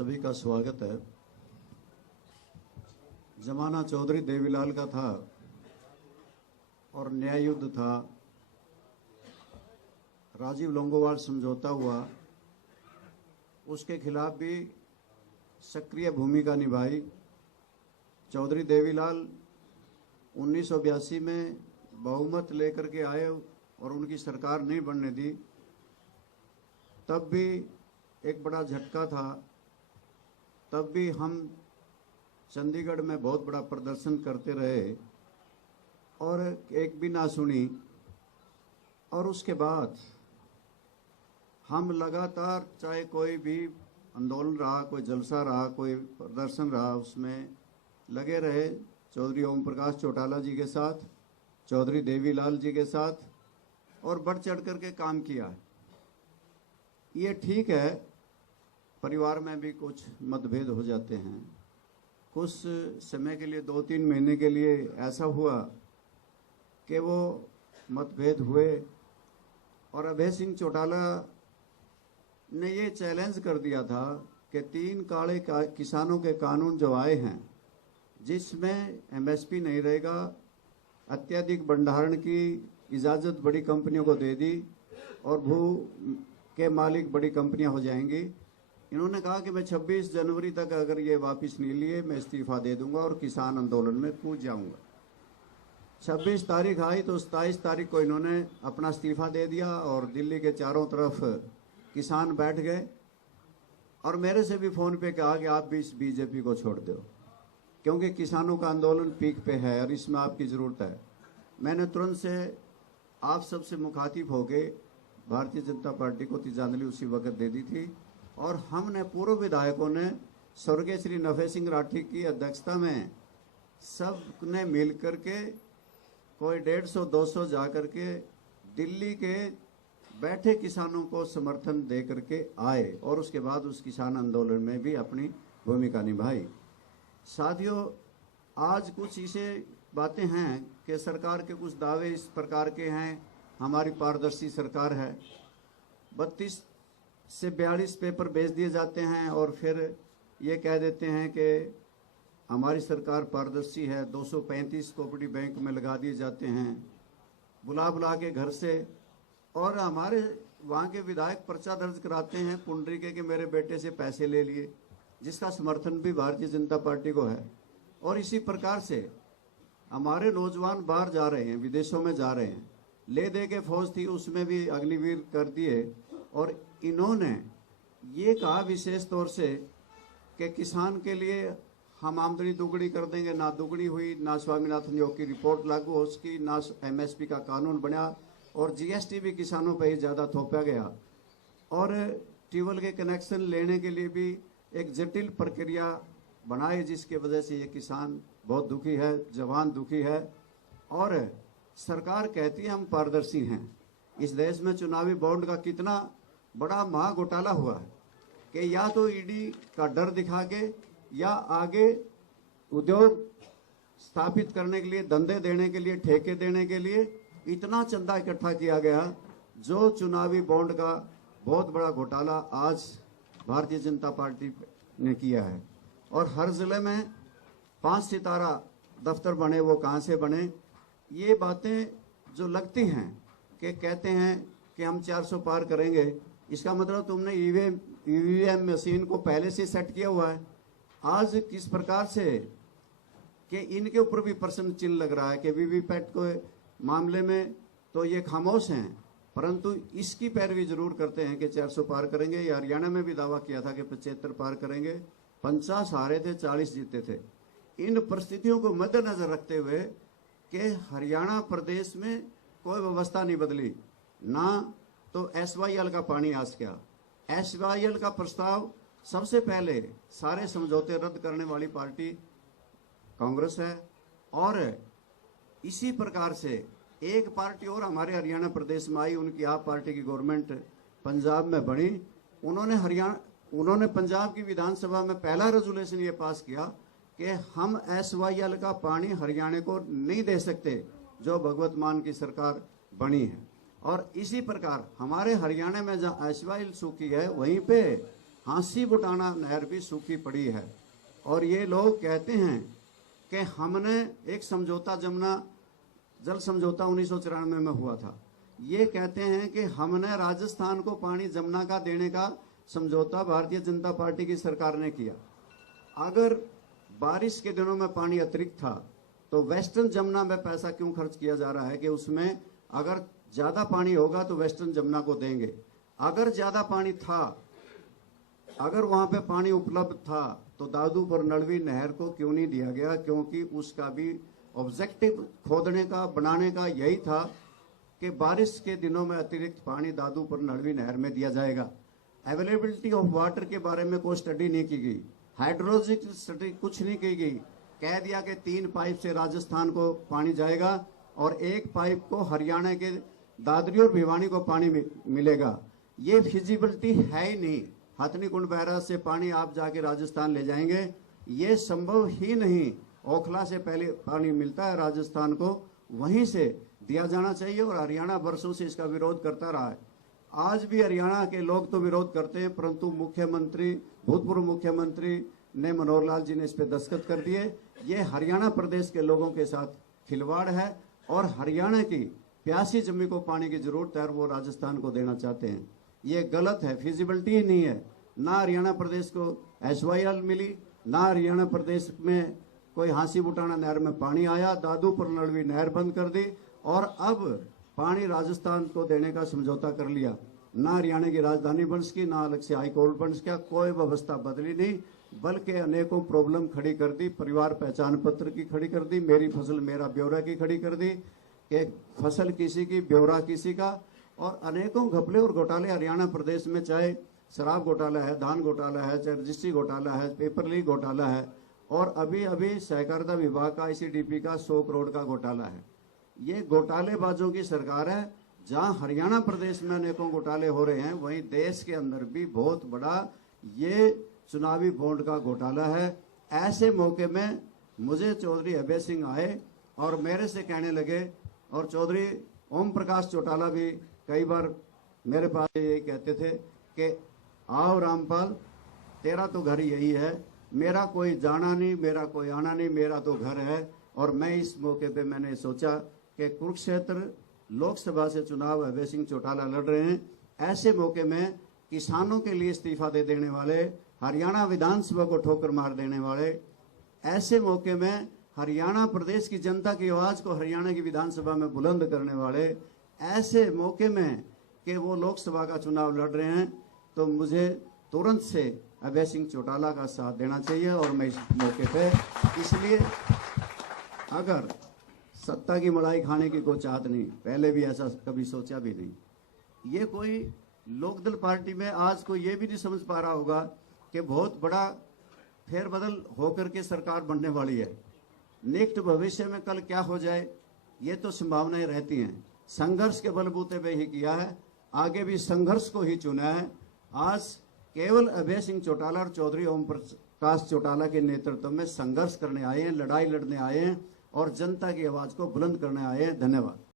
सभी का स्वागत है। जमाना चौधरी देवीलाल का था और न्याय युद्ध था, राजीव लोंगोवाल समझौता हुआ, उसके खिलाफ भी सक्रिय भूमिका निभाई। चौधरी देवीलाल 1982 में बहुमत लेकर के आए और उनकी सरकार नहीं बनने दी, तब भी एक बड़ा झटका था। तब भी हम चंडीगढ़ में बहुत बड़ा प्रदर्शन करते रहे और एक भी ना सुनी। और उसके बाद हम लगातार, चाहे कोई भी आंदोलन रहा, कोई जलसा रहा, कोई प्रदर्शन रहा, उसमें लगे रहे। चौधरी ओम प्रकाश चौटाला जी के साथ, चौधरी देवीलाल जी के साथ, और बढ़ चढ़ कर के काम किया। ये ठीक है, परिवार में भी कुछ मतभेद हो जाते हैं। कुछ समय के लिए, 2-3 महीने के लिए ऐसा हुआ कि वो मतभेद हुए और अभय सिंह चौटाला ने ये चैलेंज कर दिया था कि 3 काले किसानों के कानून जो आए हैं, जिसमें एमएसपी नहीं रहेगा, अत्यधिक भंडारण की इजाज़त बड़ी कंपनियों को दे दी और भू के मालिक बड़ी कंपनियां हो जाएंगी। इन्होंने कहा कि मैं 26 जनवरी तक अगर ये वापस नहीं लिए, मैं इस्तीफा दे दूंगा और किसान आंदोलन में कूद जाऊंगा। 26 तारीख आई तो 27 तारीख को इन्होंने अपना इस्तीफा दे दिया और दिल्ली के चारों तरफ किसान बैठ गए और मेरे से भी फ़ोन पे कहा कि आप भी इस बीजेपी को छोड़ दो, क्योंकि किसानों का आंदोलन पीक पे है और इसमें आपकी ज़रूरत है। मैंने तुरंत से आप सबसे मुखातिब होके भारतीय जनता पार्टी को तिजांजलि उसी वक्त दे दी थी और हमने पूर्व विधायकों ने स्वर्गीय श्री नफे सिंह राठी की अध्यक्षता में सब ने मिल कर के कोई 150-200 जा कर के दिल्ली के बैठे किसानों को समर्थन दे करके आए और उसके बाद उस किसान आंदोलन में भी अपनी भूमिका निभाई। साथियों, आज कुछ ऐसे बातें हैं कि सरकार के कुछ दावे इस प्रकार के हैं, हमारी पारदर्शी सरकार है, 32 से 42 पेपर भेज दिए जाते हैं और फिर ये कह देते हैं कि हमारी सरकार पारदर्शी है। 235 कोऑपरेटिव बैंक में लगा दिए जाते हैं बुला बुला के घर से, और हमारे वहाँ के विधायक पर्चा दर्ज कराते हैं पुंडरीके के मेरे बेटे से पैसे ले लिए, जिसका समर्थन भी भारतीय जनता पार्टी को है। और इसी प्रकार से हमारे नौजवान बाहर जा रहे हैं, विदेशों में जा रहे हैं, ले दे के फौज थी उसमें भी अग्निवीर कर दिए। और इन्होंने ये कहा विशेष तौर से कि किसान के लिए हम आमदनी दुगनी कर देंगे। ना दुगनी हुई, ना स्वामीनाथन योग की रिपोर्ट लागू हो सकी, ना एमएसपी का कानून बना और जीएसटी भी किसानों पर ही ज़्यादा थोपा गया। और ट्यूबवेल के कनेक्शन लेने के लिए भी एक जटिल प्रक्रिया बनाई, जिसके वजह से ये किसान बहुत दुखी है, जवान दुखी है। और सरकार कहती है हम पारदर्शी हैं। इस देश में चुनावी बॉन्ड का कितना बड़ा महा घोटाला हुआ है कि या तो ईडी का डर दिखा के या आगे उद्योग स्थापित करने के लिए, धंधे देने के लिए, ठेके देने के लिए इतना चंदा इकट्ठा किया गया, जो चुनावी बॉन्ड का बहुत बड़ा घोटाला आज भारतीय जनता पार्टी ने किया है। और हर जिले में 5 सितारा दफ्तर बने, वो कहाँ से बने? ये बातें जो लगती हैं कि कहते हैं कि हम 400 पार करेंगे, इसका मतलब तुमने ईवीएम मशीन को पहले से सेट किया हुआ है। आज किस प्रकार से कि इनके ऊपर भी प्रश्न चिन्ह लग रहा है कि वीवीपैट के मामले में तो ये खामोश हैं, परंतु इसकी पैरवी जरूर करते हैं कि 400 पार करेंगे। या हरियाणा में भी दावा किया था कि 75 पार करेंगे। 50 हारे थे, 40 जीते थे। इन परिस्थितियों को मद्देनजर रखते हुए कि हरियाणा प्रदेश में कोई व्यवस्था नहीं बदली, ना तो एसवाईएल का पानी आ सका। एसवाईएल का प्रस्ताव सबसे पहले सारे समझौते रद्द करने वाली पार्टी कांग्रेस है। और इसी प्रकार से एक पार्टी और हमारे हरियाणा प्रदेश में आई, उनकी आप पार्टी की गवर्नमेंट पंजाब में बनी। उन्होंने पंजाब की विधानसभा में पहला रेजोल्यूशन ये पास किया कि हम एसवाईएल का पानी हरियाणा को नहीं दे सकते, जो भगवत मान की सरकार बनी है। और इसी प्रकार हमारे हरियाणा में जहाँ एसवाईएल सूखी है, वहीं पे हांसी बुटाना नहर भी सूखी पड़ी है। और ये लोग कहते हैं कि हमने एक समझौता, जमुना जल समझौता 1994 में हुआ था, ये कहते हैं कि हमने राजस्थान को पानी जमुना का देने का समझौता भारतीय जनता पार्टी की सरकार ने किया। अगर बारिश के दिनों में पानी अतिरिक्त था तो वेस्टर्न जमुना में पैसा क्यों खर्च किया जा रहा है कि उसमें अगर ज्यादा पानी होगा तो वेस्टर्न जमुना को देंगे। अगर ज्यादा पानी था, अगर वहां पे पानी उपलब्ध था तो दादूपुर नलवी नहर को क्यों नहीं दिया गया? क्योंकि उसका भी ऑब्जेक्टिव खोदने का, बनाने का यही था कि बारिश के दिनों में अतिरिक्त पानी दादूपुर नलवी नहर में दिया जाएगा। अवेलेबिलिटी ऑफ वाटर के बारे में कोई स्टडी नहीं की गई, हाइड्रोलॉजिक स्टडी कुछ नहीं की गई। कह दिया कि 3 पाइप से राजस्थान को पानी जाएगा और 1 पाइप को हरियाणा के दादरी और भिवानी को पानी मिलेगा। ये फिजिबिलिटी है ही नहीं। हथनीकुंड बैराज से पानी आप जाके राजस्थान ले जाएंगे, ये संभव ही नहीं। ओखला से पहले पानी मिलता है राजस्थान को, वहीं से दिया जाना चाहिए। और हरियाणा वर्षों से इसका विरोध करता रहा है। आज भी हरियाणा के लोग तो विरोध करते हैं, परंतु मुख्यमंत्री, भूतपूर्व मुख्यमंत्री ने, मनोहर लाल जी ने इस पे दस्तखत कर दिए। ये हरियाणा प्रदेश के लोगों के साथ खिलवाड़ है और हरियाणा की प्यासी जमीन को पानी की जरूरत है और वो राजस्थान को देना चाहते हैं। ये गलत है, फिजिबिलिटी ही नहीं है। ना हरियाणा प्रदेश को SYL मिली, ना हरियाणा प्रदेश में कोई हांसी बुटाना नहर में पानी आया। दादूपुर नलवी नहर बंद कर दी और अब पानी राजस्थान को देने का समझौता कर लिया। ना हरियाणा की राजधानी बन सकी, ना अलग से हाईकोर्ट बन सका, कोई व्यवस्था बदली नहीं, बल्कि अनेकों प्रॉब्लम खड़ी कर दी। परिवार पहचान पत्र की खड़ी कर दी, मेरी फसल मेरा ब्यौरा की खड़ी कर दी कि फसल किसी की, ब्यौरा किसी का। और अनेकों घपले और घोटाले हरियाणा प्रदेश में, चाहे शराब घोटाला है, धान घोटाला है, चाहे रजिस्ट्री घोटाला है, पेपर लीक घोटाला है, और अभी अभी सहकारिता विभाग का, ICDP का 100 करोड़ का घोटाला है। ये घोटालेबाजों की सरकार है। जहां हरियाणा प्रदेश में अनेकों घोटाले हो रहे हैं, वहीं देश के अंदर भी बहुत बड़ा ये चुनावी बॉन्ड का घोटाला है। ऐसे मौके में मुझे चौधरी अभय सिंह आए और मेरे से कहने लगे, और चौधरी ओम प्रकाश चौटाला भी कई बार मेरे पास ये कहते थे कि आओ रामपाल, तेरा तो घर यही है, मेरा कोई जाना नहीं, मेरा कोई आना नहीं, मेरा तो घर है। और मैं इस मौके पे मैंने सोचा कि कुरुक्षेत्र लोकसभा से चुनाव अभय सिंह चौटाला लड़ रहे हैं। ऐसे मौके में किसानों के लिए इस्तीफा दे देने वाले, हरियाणा विधानसभा को ठोकर मार देने वाले, ऐसे मौके में हरियाणा प्रदेश की जनता की आवाज को हरियाणा की विधानसभा में बुलंद करने वाले, ऐसे मौके में कि वो लोकसभा का चुनाव लड़ रहे हैं, तो मुझे तुरंत से अभय सिंह चौटाला का साथ देना चाहिए। और मैं इस मौके पे, इसलिए अगर सत्ता की मलाई खाने की कोई चाहत नहीं, पहले भी ऐसा कभी सोचा भी नहीं। ये कोई लोकदल पार्टी में आज कोई ये भी नहीं समझ पा रहा होगा कि बहुत बड़ा फेरबदल होकर के सरकार बनने वाली है। नेक्स्ट भविष्य में कल क्या हो जाए, ये तो संभावनाएं रहती हैं। संघर्ष के बलबूते पे ही किया है, आगे भी संघर्ष को ही चुना है। आज केवल अभय सिंह चौटाला और चौधरी ओम प्रकाश चौटाला के नेतृत्व में संघर्ष करने आए हैं, लड़ाई लड़ने आए हैं और जनता की आवाज को बुलंद करने आए हैं। धन्यवाद।